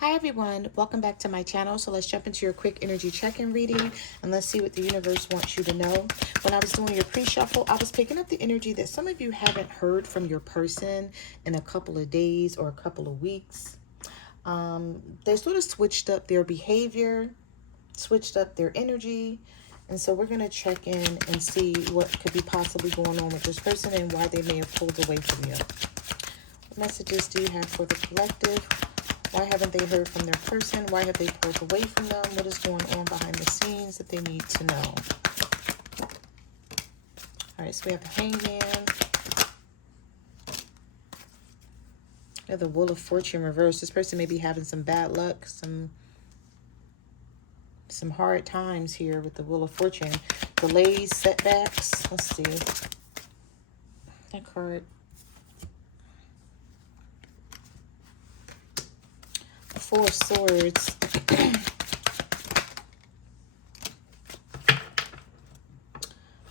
Hi everyone, welcome back to my channel. So let's jump into your quick energy check-in reading and let's see what the universe wants you to know. When I was doing your pre-shuffle, I was picking up the energy that some of you haven't heard from your person in a couple of days or a couple of weeks. They sort of switched up their behavior, switched up their energy. And so we're going to check in and see what could be possibly going on with this person and why they may have pulled away from you. What messages do you have for the collective? Why haven't they heard from their person? Why have they pulled away from them? What is going on behind the scenes that they need to know? All right, so we have the Hangman. We have the Wheel of Fortune reversed. This person may be having some bad luck, some hard times here with the Wheel of Fortune. Delays, setbacks. Let's see. That card. Four of Swords.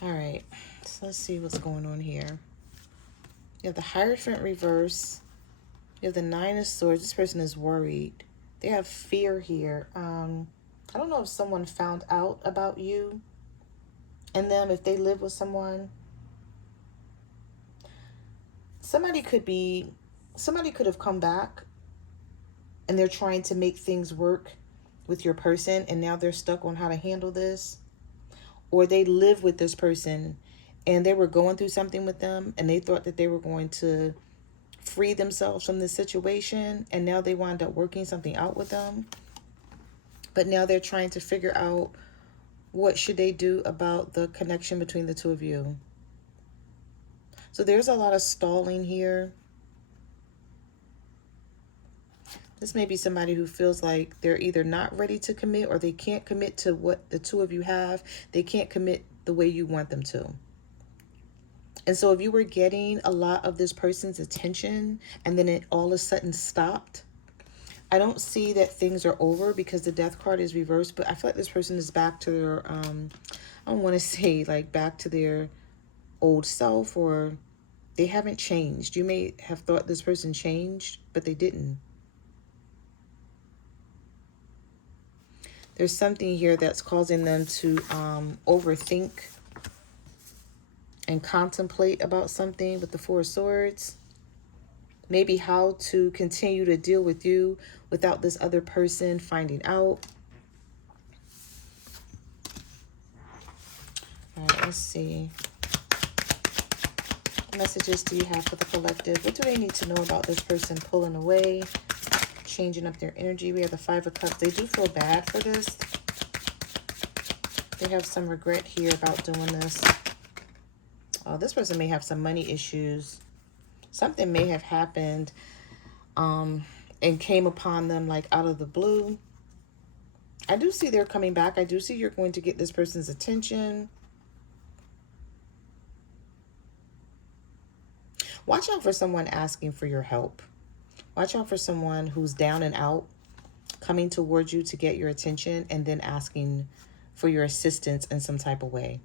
All right, so let's see what's going on here. You have the Hierophant reverse. You have the Nine of Swords. This person is worried. They have fear here. I don't know if someone found out about you and them, if they live with someone. Somebody could have come back and they're trying to make things work with your person and now they're stuck on how to handle this. Or they live with this person and they were going through something with them and they thought that they were going to free themselves from this situation and now they wind up working something out with them. But now they're trying to figure out what should they do about the connection between the two of you. So there's a lot of stalling here. This may be somebody who feels like they're either not ready to commit or they can't commit to what the two of you have. They can't commit the way you want them to. And so if you were getting a lot of this person's attention and then it all of a sudden stopped, I don't see that things are over because the Death card is reversed, but I feel like this person is back to their, I don't want to say like back to their old self, or they haven't changed. You may have thought this person changed, but they didn't. There's something here that's causing them to overthink and contemplate about something with the Four of Swords. Maybe how to continue to deal with you without this other person finding out. All right, let's see. What messages do you have for the collective? What do they need to know about this person pulling away, changing up their energy? We have the Five of Cups. They do feel bad for this. They have some regret here about doing this. Oh, this person may have some money issues. Something may have happened and came upon them like out of the blue. I do see they're coming back. I do see you're going to get this person's attention. Watch out for someone asking for your help. Watch out for someone who's down and out, coming towards you to get your attention and then asking for your assistance in some type of way.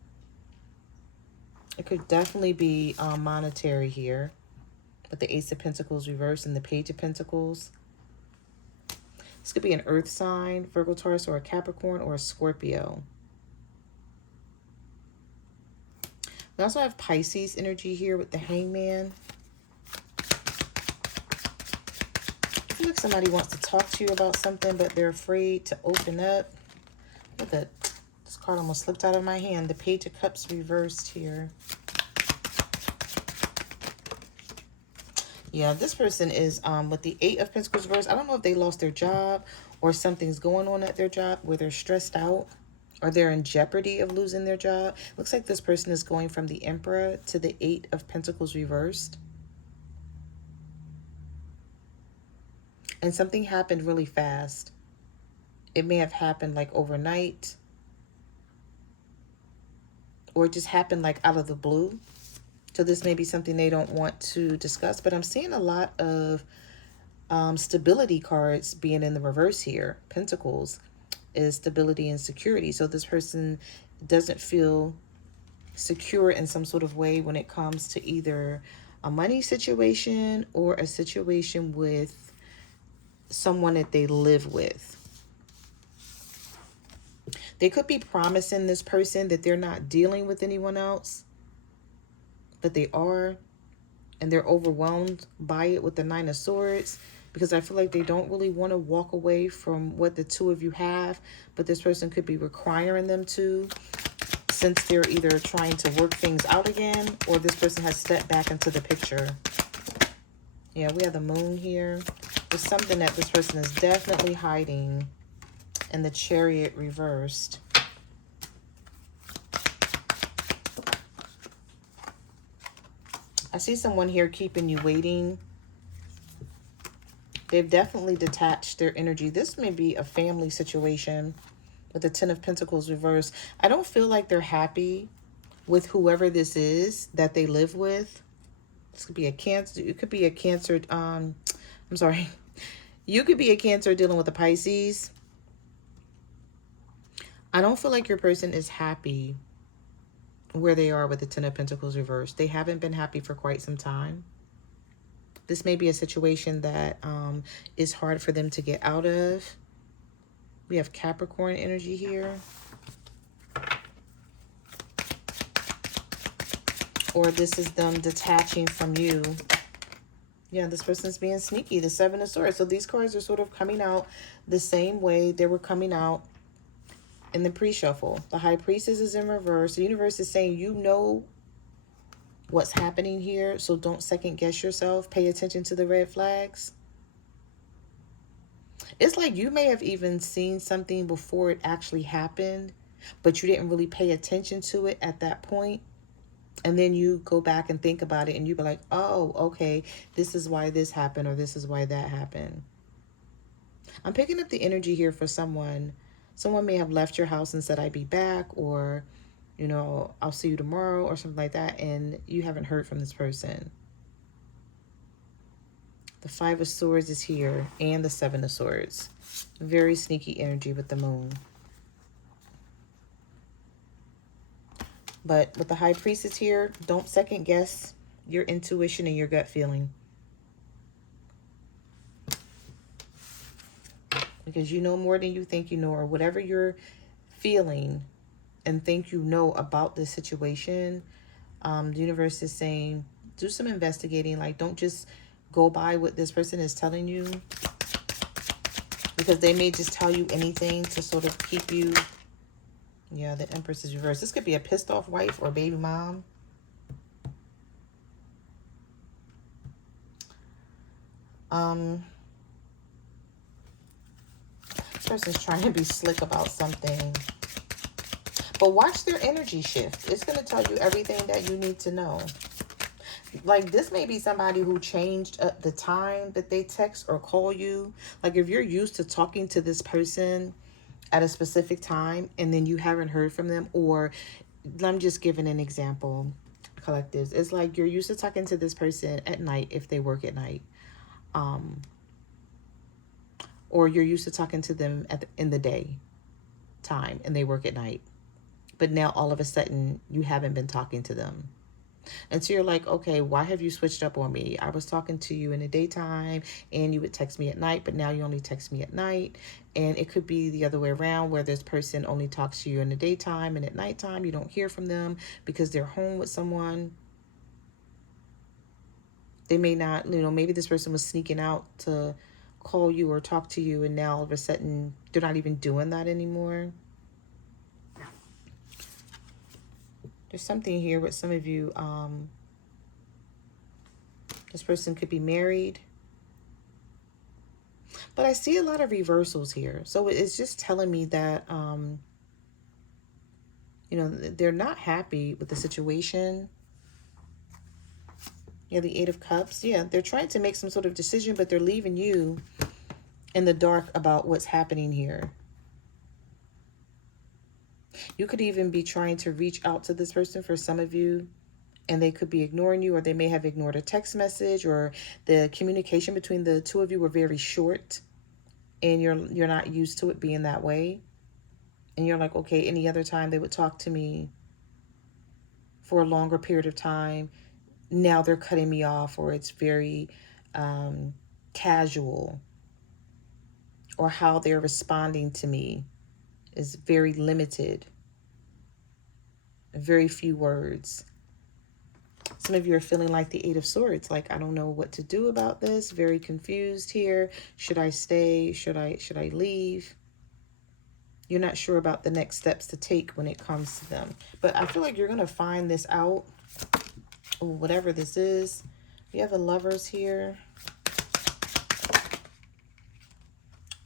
It could definitely be monetary here, with the Ace of Pentacles reversed and the Page of Pentacles. This could be an earth sign, Virgo, Taurus, or a Capricorn, or a Scorpio. We also have Pisces energy here with the Hangman. I feel like somebody wants to talk to you about something, but they're afraid to open up. Look at that. This card almost slipped out of my hand. The Page of Cups reversed here. Yeah, this person is with the Eight of Pentacles reversed. I don't know if they lost their job or something's going on at their job where they're stressed out or they're in jeopardy of losing their job. Looks like this person is going from the Emperor to the Eight of Pentacles reversed. And something happened really fast. It may have happened like overnight, or it just happened like out of the blue. So this may be something they don't want to discuss, but I'm seeing a lot of stability cards being in the reverse here. Pentacles is stability and security. So this person doesn't feel secure in some sort of way when it comes to either a money situation or a situation with someone that they live with. They could be promising this person that they're not dealing with anyone else, but they are, and they're overwhelmed by it with the Nine of Swords, because I feel like they don't really want to walk away from what the two of you have, but this person could be requiring them to, since they're either trying to work things out again, or this person has stepped back into the picture. Yeah, we have the Moon here. There's something that this person is definitely hiding, and the Chariot reversed. I see someone here keeping you waiting. They've definitely detached their energy. This may be a family situation with the Ten of Pentacles reversed. I don't feel like they're happy with whoever this is that they live with. This could be a Cancer. It could be a Cancer. I'm sorry. You could be a Cancer dealing with a Pisces. I don't feel like your person is happy where they are with the Ten of Pentacles reversed. They haven't been happy for quite some time. This may be a situation that is hard for them to get out of. We have Capricorn energy here. Or this is them detaching from you. Yeah, this person's being sneaky. The Seven of Swords. So these cards are sort of coming out the same way they were coming out in the pre-shuffle. The High Priestess is in reverse. The universe is saying, you know what's happening here, so don't second guess yourself. Pay attention to the red flags. It's like you may have even seen something before it actually happened, but you didn't really pay attention to it at that point. And then you go back and think about it and you be like, oh, okay, this is why this happened, or this is why that happened. I'm picking up the energy here for someone. Someone may have left your house and said, I'd be back, or, you know, I'll see you tomorrow or something like that. And you haven't heard from this person. The Five of Swords is here, and the Seven of Swords. Very sneaky energy with the Moon. But with the High Priestess here, don't second guess your intuition and your gut feeling. Because you know more than you think you know, or whatever you're feeling and think you know about this situation. The universe is saying, do some investigating. Like, don't just go by what this person is telling you, because they may just tell you anything to sort of keep you. Yeah, the Empress is reversed. This could be a pissed off wife or baby mom. This person's trying to be slick about something. But watch their energy shift. It's going to tell you everything that you need to know. Like, this may be somebody who changed up the time that they text or call you. Like, if you're used to talking to this person at a specific time and then you haven't heard from them, or I'm just giving an example, collectives. It's like you're used to talking to this person at night if they work at night. Or you're used to talking to them in the day time and they work at night. But now all of a sudden you haven't been talking to them. And so you're like, okay, why have you switched up on me? I was talking to you in the daytime and you would text me at night, but now you only text me at night. And it could be the other way around, where this person only talks to you in the daytime, and at nighttime you don't hear from them because they're home with someone. They may not, you know, maybe this person was sneaking out to call you or talk to you, and now all of a sudden they're not even doing that anymore. There's something here with some of you. This person could be married. But I see a lot of reversals here. So it's just telling me that, you know, they're not happy with the situation. Yeah, the Eight of Cups. Yeah, they're trying to make some sort of decision, but they're leaving you in the dark about what's happening here. You could even be trying to reach out to this person for some of you, and they could be ignoring you, or they may have ignored a text message, or the communication between the two of you were very short, and you're not used to it being that way. And you're like, okay, any other time they would talk to me for a longer period of time. Now they're cutting me off, or it's very casual. or how they're responding to me is very limited. Very few words. Some of you are feeling like the Eight of Swords, like, I don't know what to do about this. Very confused here. Should I stay? Should I leave? You're not sure about the next steps to take when it comes to them. But I feel like you're going to find this out, whatever this is. You have the Lovers here.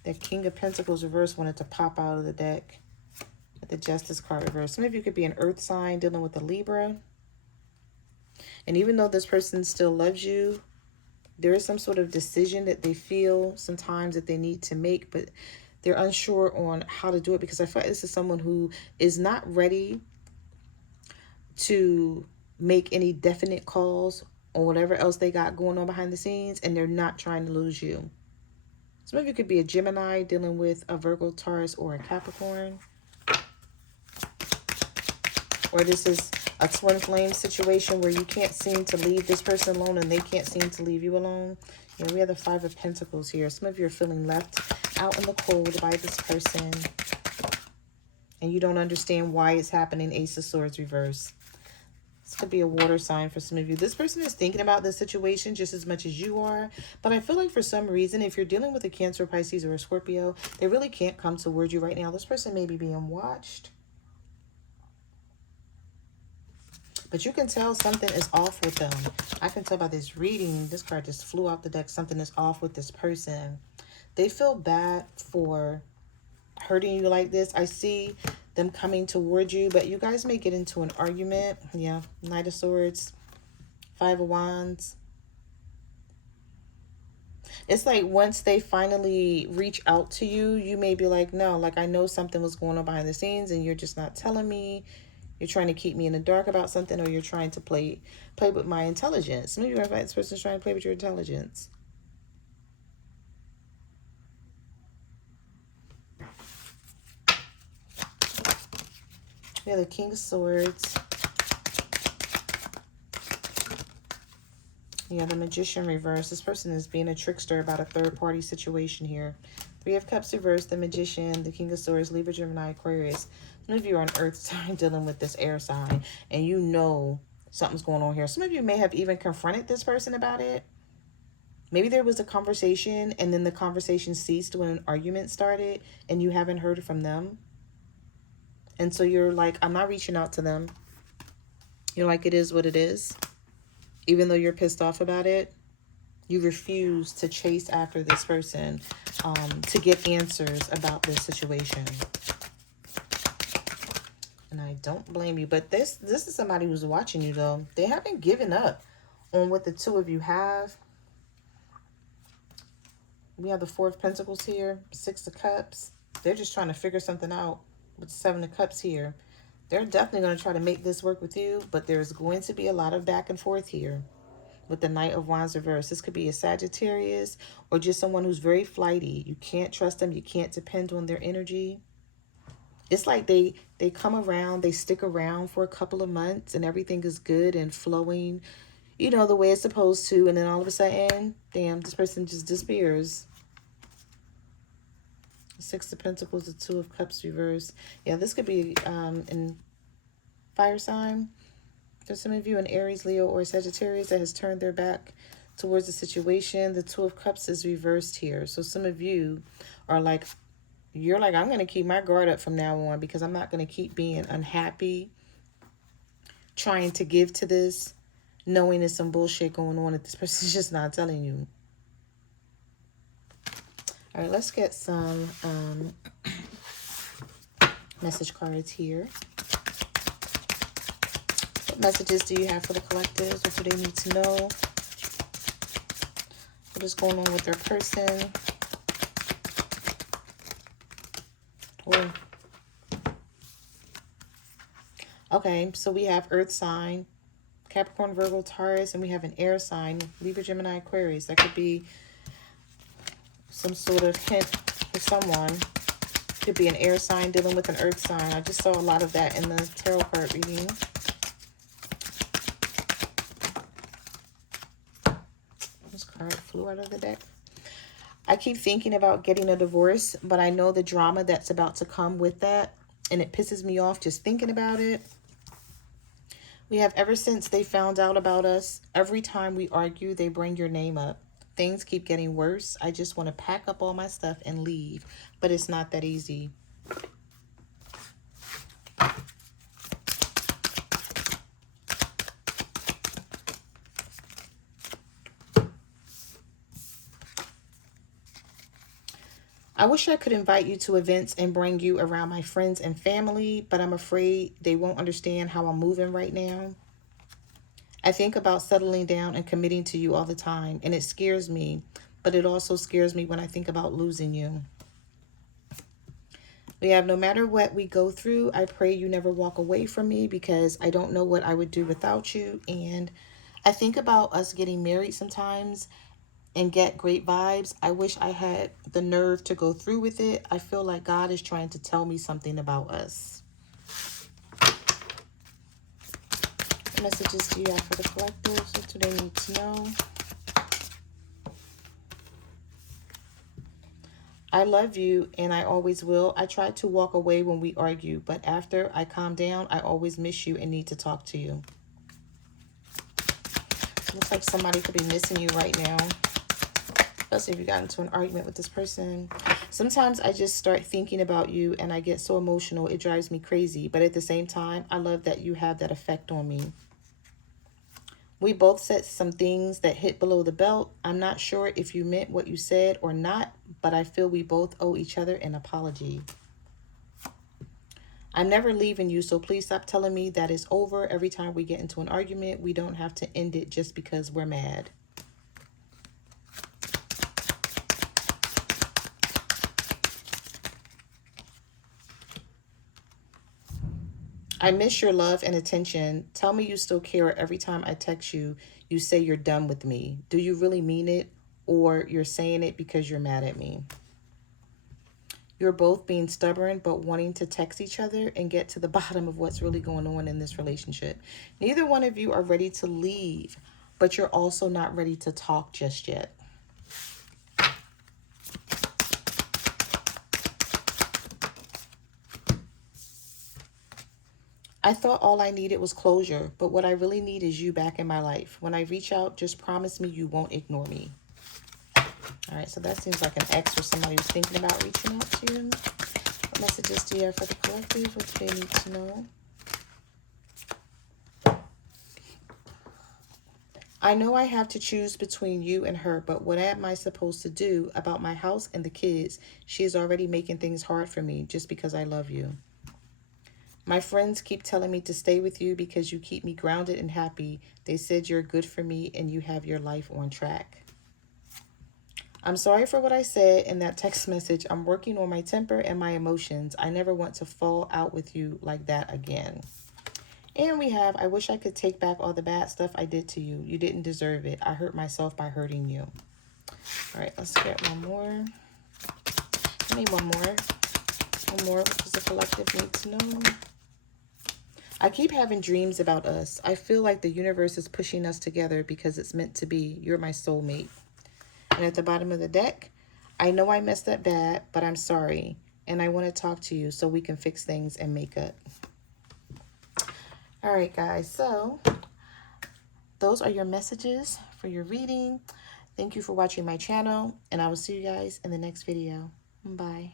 The King of Pentacles reverse wanted to pop out of the deck. With the Justice card reverse. Some of you could be an earth sign dealing with a Libra. And even though this person still loves you, there is some sort of decision that they feel sometimes that they need to make, but they're unsure on how to do it, because I feel like this is someone who is not ready to make any definite calls on whatever else they got going on behind the scenes, and they're not trying to lose you. Some of you could be a Gemini dealing with a Virgo, Taurus, or a Capricorn. Or this is a twin flame situation where you can't seem to leave this person alone and they can't seem to leave you alone. Yeah, we have the Five of Pentacles here. Some of you are feeling left out in the cold by this person. And you don't understand why it's happening. Ace of Swords reverse. This could be a water sign for some of you. This person is thinking about this situation just as much as you are. But I feel like for some reason, if you're dealing with a Cancer, Pisces, or a Scorpio, they really can't come towards you right now. This person may be being watched. But you can tell something is off with them. I can tell by this reading. This card just flew off the deck. Something is off with this person. They feel bad for hurting you like this. I see them coming towards you, but you guys may get into an argument. Yeah, Knight of Swords, Five of Wands. It's like once they finally reach out to you, you may be like, no, like I know something was going on behind the scenes and you're just not telling me. You're trying to keep me in the dark about something, or you're trying to play with my intelligence. Maybe this person's trying to play with your intelligence. We have the King of Swords. You have the Magician reverse. This person is being a trickster about a third-party situation here. Three of Cups reverse, the Magician, the King of Swords, Libra, Gemini, Aquarius. Some of you are an earth sign dealing with this air sign, and you know something's going on here. Some of you may have even confronted this person about it. Maybe there was a conversation, and then the conversation ceased when an argument started, and you haven't heard from them. And so you're like, I'm not reaching out to them. You're like, it is what it is. Even though you're pissed off about it, you refuse to chase after this person to get answers about this situation. And I don't blame you. But this is somebody who's watching you, though. They haven't given up on what the two of you have. We have the Four of Pentacles here. Six of Cups. They're just trying to figure something out with the Seven of Cups here. They're definitely going to try to make this work with you. But there's going to be a lot of back and forth here. With the Knight of Wands reverse. This could be a Sagittarius or just someone who's very flighty. You can't trust them. You can't depend on their energy. It's like they come around, they stick around for a couple of months and everything is good and flowing, you know, the way it's supposed to. And then all of a sudden, damn, this person just disappears. Six of Pentacles, the Two of Cups reverse. Yeah, this could be in fire sign. There's some of you in Aries, Leo, or Sagittarius that has turned their back towards the situation. The Two of Cups is reversed here. So some of you are like, you're like, I'm going to keep my guard up from now on because I'm not going to keep being unhappy, trying to give to this, knowing there's some bullshit going on that this person's just not telling you. All right, let's get some message cards here. What messages do you have for the collectives? What do they need to know? What is going on with their person? Oh. Okay, so we have Earth sign, Capricorn, Virgo, Taurus, and we have an air sign, Libra, Gemini, Aquarius. That could be some sort of hint for someone. Could be an air sign dealing with an earth sign. I just saw a lot of that in the tarot card reading. This card flew out of the deck. I keep thinking about getting a divorce, but I know the drama that's about to come with that, and it pisses me off just thinking about it. We have ever since they found out about us. Every time we argue, they bring your name up. Things keep getting worse. I just want to pack up all my stuff and leave, but it's not that easy. I wish I could invite you to events and bring you around my friends and family, but I'm afraid they won't understand how I'm moving right now. I think about settling down and committing to you all the time, and it scares me, but it also scares me when I think about losing you. We have, no matter what we go through, I pray you never walk away from me, because I don't know what I would do without you. And I think about us getting married sometimes and get great vibes. I wish I had the nerve to go through with it. I feel like God is trying to tell me something about us. What messages do you have for the collective? What do they need to know? I love you and I always will. I try to walk away when we argue, but after I calm down, I always miss you and need to talk to you. It looks like somebody could be missing you right now, especially if you got into an argument with this person. Sometimes I just start thinking about you and I get so emotional, it drives me crazy. But at the same time, I love that you have that effect on me. We both said some things that hit below the belt. I'm not sure if you meant what you said or not, but I feel we both owe each other an apology. I'm never leaving you, so please stop telling me that it's over every time we get into an argument. We don't have to end it just because we're mad. I miss your love and attention. Tell me you still care. Every time I text you, you say you're done with me. Do you really mean it, or you're saying it because you're mad at me? You're both being stubborn but wanting to text each other and get to the bottom of what's really going on in this relationship. Neither one of you are ready to leave, but you're also not ready to talk just yet. I thought all I needed was closure, but what I really need is you back in my life. When I reach out, just promise me you won't ignore me. All right, so that seems like an ex or somebody who's thinking about reaching out to you. What messages do you have for the collective? What do they need to know? I know I have to choose between you and her, but what am I supposed to do about my house and the kids? She is already making things hard for me just because I love you. My friends keep telling me to stay with you because you keep me grounded and happy. They said you're good for me and you have your life on track. I'm sorry for what I said in that text message. I'm working on my temper and my emotions. I never want to fall out with you like that again. And we have, I wish I could take back all the bad stuff I did to you. You didn't deserve it. I hurt myself by hurting you. All right, let's get one more. I need one more. One more. What does the collective need to know? I keep having dreams about us. I feel like the universe is pushing us together because it's meant to be. You're my soulmate. And at the bottom of the deck, I know I messed up bad, but I'm sorry. And I want to talk to you so we can fix things and make up. All right, guys. So those are your messages for your reading. Thank you for watching my channel. And I will see you guys in the next video. Bye.